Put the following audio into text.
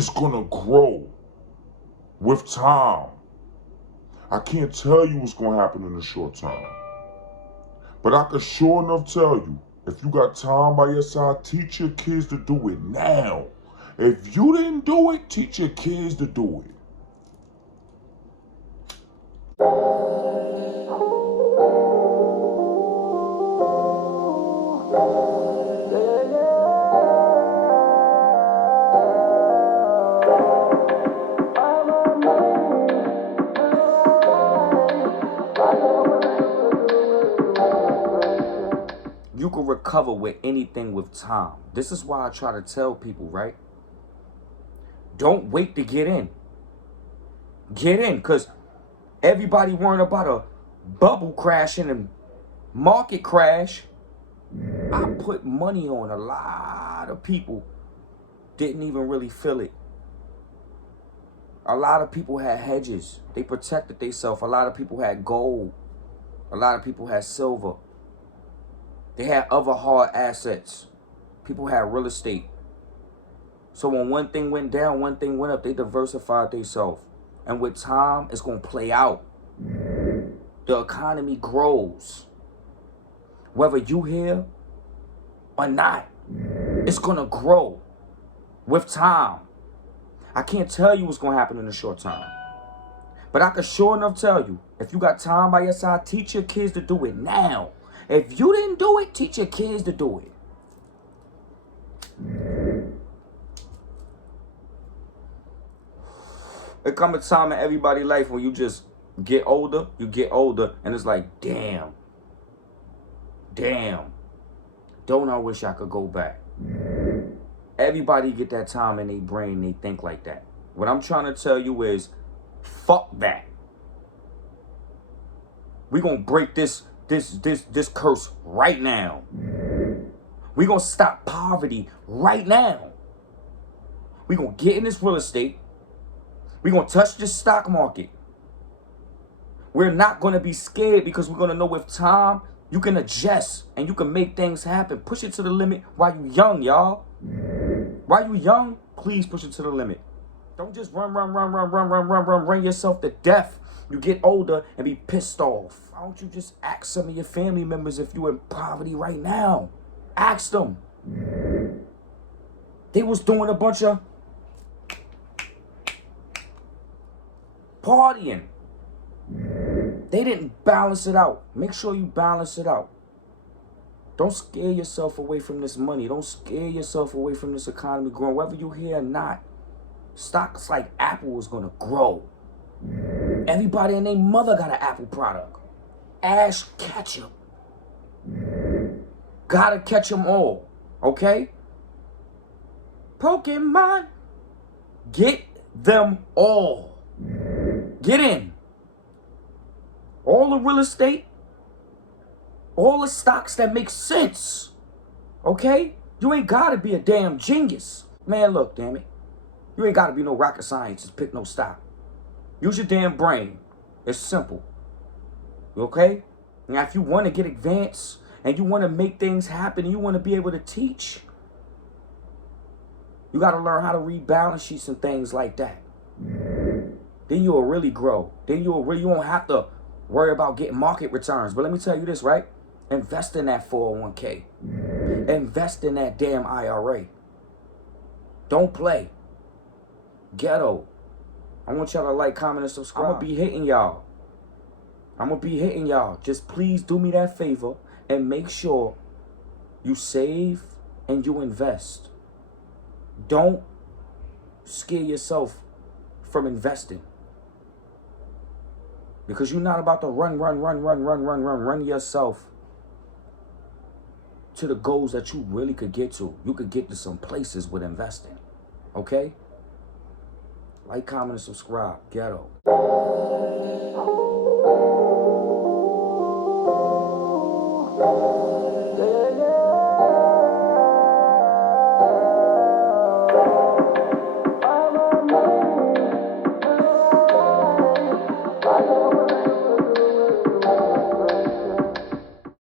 It's gonna grow with time. I can't tell you what's gonna happen in the short term, but I can sure enough tell you, if you got time by your side, teach your kids to do it now. If you didn't do it, teach your kids to do it. You can recover with anything with time. This is why I try to tell people, right? Don't wait to get in. Get in, because everybody worrying about a bubble crashing and market crash. I put money on a lot of people didn't even really feel it. A lot of people had hedges. They protected themselves. A lot of people had gold. A lot of people had silver. They had other hard assets. People had real estate. So when one thing went down, one thing went up, they diversified themselves. And with time, it's going to play out. The economy grows. Whether you here or not, it's going to grow with time. I can't tell you what's going to happen in the short term, but I can sure enough tell you, if you got time by your side, teach your kids to do it now. If you didn't do it, teach your kids to do it. There comes a time in everybody's life when you just get older, and it's like, damn. Don't I wish I could go back? Everybody get that time in their brain, they think like that. What I'm trying to tell you is, fuck that. We gonna break this curse right now. We gonna stop poverty right now. We gonna get in this real estate. We gonna touch this stock market. We're not gonna be scared, because we're gonna know with time you can adjust and you can make things happen. Push it to the limit while you young, y'all. While you young, please push it to the limit. Don't just run yourself to death. You get older and be pissed off. Why don't you just ask some of your family members if you're in poverty right now? Ask them. They was doing a bunch of partying. They didn't balance it out. Make sure you balance it out. Don't scare yourself away from this money. Don't scare yourself away from this economy growing. Whether you're here or not, stocks like Apple is going to grow. Everybody and their mother got an Apple product. Ash Ketchum. Gotta catch them all. Okay? Pokemon. Get them all. Get in. All the real estate. All the stocks that make sense. Okay? You ain't gotta be a damn genius. Man, look, damn it. You ain't gotta be no rocket scientist. Pick no stock. Use your damn brain. It's simple. Okay? Now, if you want to get advanced and you want to make things happen and you want to be able to teach, you got to learn how to read balance sheets and things like that. Then you'll really grow. Then you won't have to worry about getting market returns. But let me tell you this, right? Invest in that 401k. Invest in that damn IRA. Don't play. Ghetto. I want y'all to like, comment, and subscribe. I'm going to be hitting y'all. Just please do me that favor and make sure you save and you invest. Don't scare yourself from investing. Because you're not about to run yourself to the goals that you really could get to. You could get to some places with investing. Okay? Like, comment, and subscribe. Ghetto.